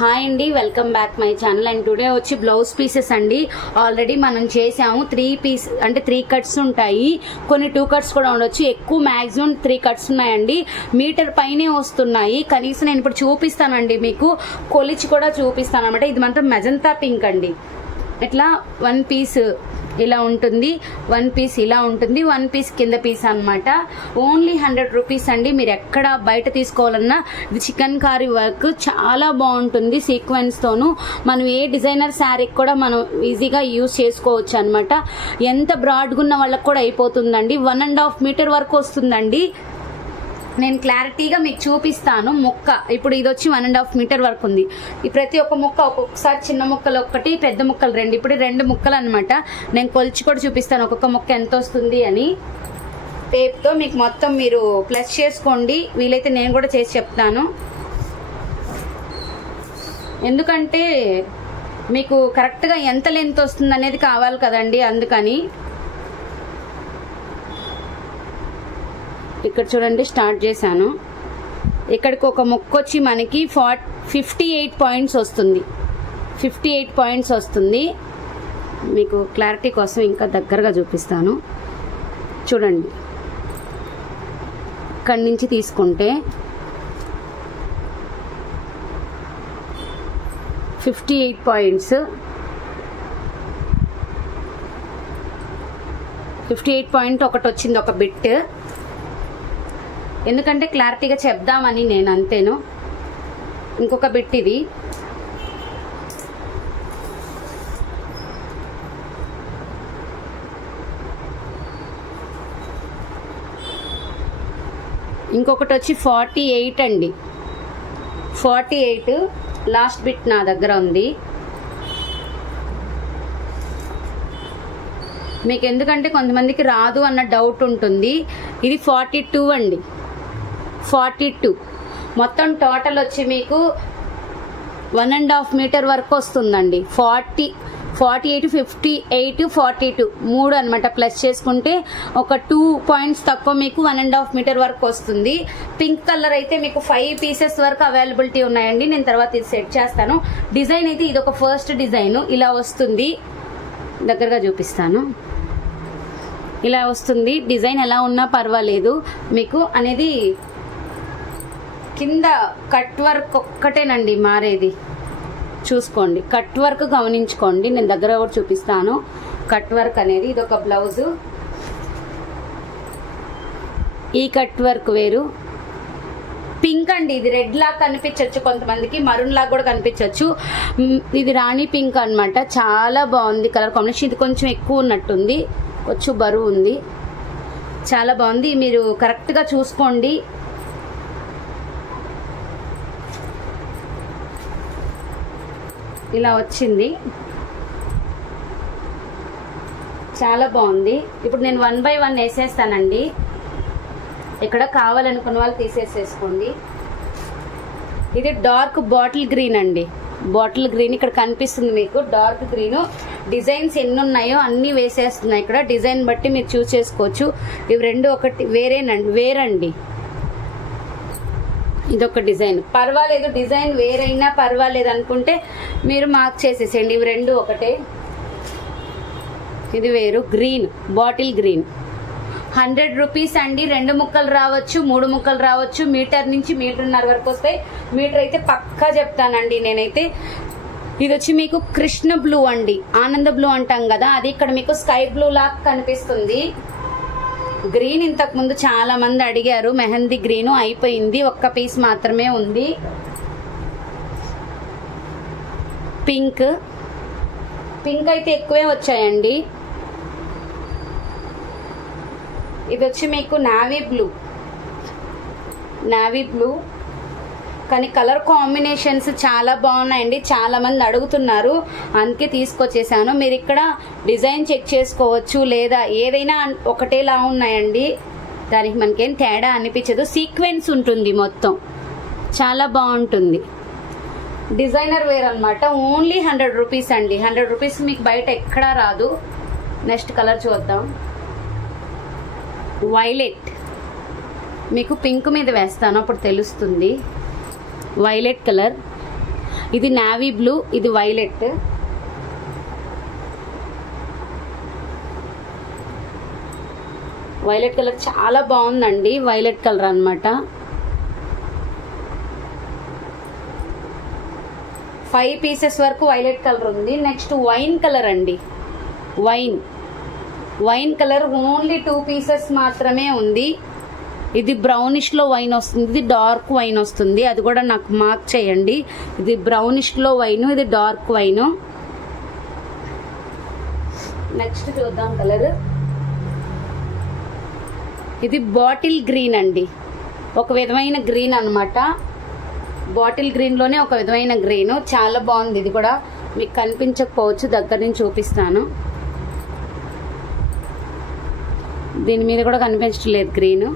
Hi అండి, welcome back my channel. And today వచ్చి blouse pieces అండి. ఆల్రెడీ మనం చేసాము 3 పీస్ అంటే 3 కట్స్ ఉంటాయి, కొన్ని 2 కట్స్ కూడా ఉండొచ్చు. ఎక్కువ మాక్సిమం 3 కట్స్ ఉన్నాయండి. మీటర్ పైనే వస్తున్నాయి. కనీసం నేను ఇప్పుడు చూపిస్తానండి, మీకు కొలిచి కూడా చూపిస్తాను అనమాట. ఇది మాత్రం మెజంతా పింక్ అండి. ఇట్లా 1 పీస్ ఇలా ఉంటుంది, 1 పీస్ ఇలా ఉంటుంది, 1 పీస్ కింద పీస్ అనమాట. ఓన్లీ 100 రూపీస్ అండి. మీరు ఎక్కడ బయట తీసుకోవాలన్నా ఇది చికెన్ కారీ వర్క్ చాలా బాగుంటుంది. సీక్వెన్స్ తోను మనం ఏ డిజైనర్ శారీకి కూడా మనం ఈజీగా యూజ్ చేసుకోవచ్చు అనమాట. ఎంత బ్రాడ్గా ఉన్న వాళ్ళకి కూడా అయిపోతుందండి. 1.5 మీటర్ వరకు వస్తుందండి. నేను క్లారిటీగా మీకు చూపిస్తాను. ముక్క ఇప్పుడు ఇది వచ్చి 1.5 మీటర్ వరకు ఉంది. ఈ ప్రతి ఒక్క ముక్క ఒక్కొక్కసారి చిన్న ముక్కలు ఒకటి, పెద్ద ముక్కలు 2. ఇప్పుడు 2 ముక్కలు అనమాట. నేను కొలిచి కూడా చూపిస్తాను ఒక్కొక్క ముక్క ఎంత వస్తుంది అని. టేప్తో మీకు మొత్తం మీరు ప్లస్ చేసుకోండి. వీలైతే నేను కూడా చేసి చెప్తాను, ఎందుకంటే మీకు కరెక్ట్గా ఎంత లెంత్ వస్తుంది అనేది కావాలి కదండి. అందుకని ఇక్కడ చూడండి, స్టార్ట్ చేశాను. ఇక్కడికి ఒక ముక్క వచ్చి మనకి 58 పాయింట్స్ వస్తుంది. 58 పాయింట్స్ వస్తుంది. మీకు క్లారిటీ కోసం ఇంకా దగ్గరగా చూపిస్తాను చూడండి. ఇక్కడి నుంచి తీసుకుంటే 58 పాయింట్స్, 58 పాయింట్ ఒకటి వచ్చింది, ఒక బిట్. ఎందుకంటే క్లారిటీగా చెప్దామని నేను, అంతేను. ఇంకొక బిట్ ఇది. ఇంకొకటి వచ్చి 48 అండి. 48 లాస్ట్ బిట్ నా దగ్గర ఉంది. మీకు ఎందుకంటే కొంతమందికి రాదు అన్న డౌట్ ఉంటుంది. ఇది 42 అండి. 42 మొత్తం టోటల్ వచ్చి మీకు 1.5 మీటర్ వరకు వస్తుందండి. 48, 58, 42 3 అనమాట. ప్లస్ చేసుకుంటే ఒక 2 పాయింట్స్ తక్కువ మీకు 1.5 మీటర్ వరకు వస్తుంది. పింక్ కలర్ అయితే మీకు 5 పీసెస్ వరకు అవైలబిలిటీ ఉన్నాయండి. నేను తర్వాత ఇది సెట్ చేస్తాను. డిజైన్ అయితే ఇది ఒక ఫస్ట్ డిజైన్. ఇలా వస్తుంది, దగ్గరగా చూపిస్తాను. ఇలా వస్తుంది. డిజైన్ ఎలా ఉన్నా పర్వాలేదు మీకు అనేది. కింద కట్ వర్క్ ఒక్కటేనండి మారేది, చూసుకోండి. కట్ వర్క్ గమనించుకోండి. నేను దగ్గర కూడా చూపిస్తాను కట్ వర్క్ అనేది. ఇది ఒక బ్లౌజు. ఈ కట్ వర్క్ వేరు. పింక్ అండి. ఇది రెడ్ లాగా కనిపించవచ్చు కొంతమందికి, మరూన్ లాగా కూడా కనిపించవచ్చు. ఇది రాణి పింక్ అనమాట. చాలా బాగుంది కలర్ కాంబినేషన్. ఇది కొంచెం ఎక్కువ ఉన్నట్టుంది, కొంచెం బరువు ఉంది. చాలా బాగుంది. మీరు కరెక్ట్గా చూసుకోండి. ఇలా వచ్చింది, చాలా బాగుంది. ఇప్పుడు నేను 1 by 1 వేసేస్తానండి. ఇక్కడ కావాలనుకున్న వాళ్ళు తీసేసేసుకోండి. ఇది డార్క్ బాటిల్ గ్రీన్ అండి. బాటిల్ గ్రీన్ ఇక్కడ కనిపిస్తుంది మీకు, డార్క్ గ్రీన్. డిజైన్స్ ఎన్ని ఉన్నాయో అన్నీ వేసేస్తున్నాయి ఇక్కడ. డిజైన్ బట్టి మీరు చూస్ చేసుకోవచ్చు. ఇవి 2 ఒకటి వేరండి. ఇదొక డిజైన్. పర్వాలేదు, డిజైన్ వేరైనా పర్వాలేదు అనుకుంటే మీరు మార్క్ చేసేసేయండి. ఇవి 2 ఒకటే. ఇది వేరు, గ్రీన్, బాటిల్ గ్రీన్. 100 రూపీస్ అండి. 2 ముక్కలు రావచ్చు, 3 ముక్కలు రావచ్చు. మీటర్ నుంచి 1.5 మీటర్ వరకు వస్తాయి. మీటర్ అయితే పక్కా చెప్తానండి నేనైతే. ఇది వచ్చి మీకు కృష్ణ బ్లూ అండి. ఆనంద బ్లూ అంటాం కదా, అది ఇక్కడ మీకు స్కై బ్లూ లాగా కనిపిస్తుంది. గ్రీన్ ఇంతకు ముందు చాలా మంది అడిగారు. మెహందీ గ్రీన్ అయిపోయింది, ఒక్క పీస్ మాత్రమే ఉంది. పింక్ అయితే ఎక్కువే వచ్చాయండి. ఇది వచ్చి మీకు నావీ బ్లూ కానీ కలర్ కాంబినేషన్స్ చాలా బాగున్నాయండి. చాలా మంది అడుగుతున్నారు, అందుకే తీసుకొచ్చేసాను. మీరు ఇక్కడ డిజైన్ చెక్ చేసుకోవచ్చు, లేదా ఏదైనా ఒకటేలా ఉన్నాయండి. దానికి మనకేం తేడా అనిపించదు. సీక్వెన్స్ ఉంటుంది మొత్తం, చాలా బాగుంటుంది. డిజైనర్ వేర్ అనమాట. ఓన్లీ 100 రూపీస్ అండి. 100 రూపీస్ మీకు బయట ఎక్కడా రాదు. నెక్స్ట్ కలర్ చూద్దాం. వైలెట్. మీకు పింక్ మీద వేస్తాను, అప్పుడు తెలుస్తుంది. Violet colour. ఇది నావీ బ్లూ, ఇది వైలెట్. వైలెట్ కలర్ చాలా బాగుందండి, వైలెట్ కలర్ అన్నమాట. 5 పీసెస్ వరకు వైలెట్ కలర్ ఉంది. నెక్స్ట్ వైన్ కలర్ అండి, వైన్ కలర్ ఓన్లీ 2 పీసెస్ మాత్రమే ఉంది. ఇది బ్రౌనిష్ లో వైన్ వస్తుంది, ఇది డార్క్ వైన్ వస్తుంది. అది కూడా నాకు మార్క్ చేయండి. ఇది బ్రౌనిష్ లో వైన్, ఇది డార్క్ వైన్. నెక్స్ట్ చూద్దాం కలర్. ఇది బాటిల్ గ్రీన్ అండి, ఒక విధమైన గ్రీన్ అన్నమాట. బాటిల్ గ్రీన్ లోనే ఒక విధమైన గ్రీన్, చాలా బాగుంది. ఇది కూడా మీకు కనిపించకపోవచ్చు, దగ్గర నుంచి చూపిస్తాను. దీని మీద కూడా కనిపించట్లేదు గ్రీన్.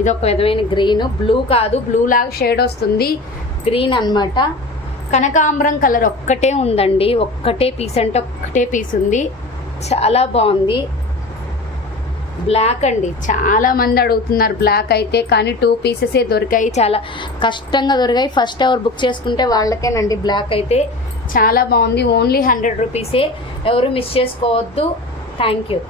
ఇది ఒక విధమైన గ్రీన్, బ్లూ కాదు, బ్లూ లాగా షేడ్ వస్తుంది, గ్రీన్ అన్నమాట. కనకాంబరం కలర్ ఒక్కటే ఉందండి, ఒక్కటే పీస్ అంటే ఒక్కటే పీస్ ఉంది, చాలా బాగుంది. బ్లాక్ అండి, చాలా మంది అడుగుతున్నారు బ్లాక్ అయితే, కానీ 2 పీసెసే దొరికాయి, చాలా కష్టంగా దొరికాయి. ఫస్ట్ అవర్ బుక్ చేసుకుంటే వాళ్ళకేనండి బ్లాక్ అయితే. చాలా బాగుంది, ఓన్లీ 100 రూపీసే, ఎవరు మిస్ చేసుకోవద్దు. Thank you.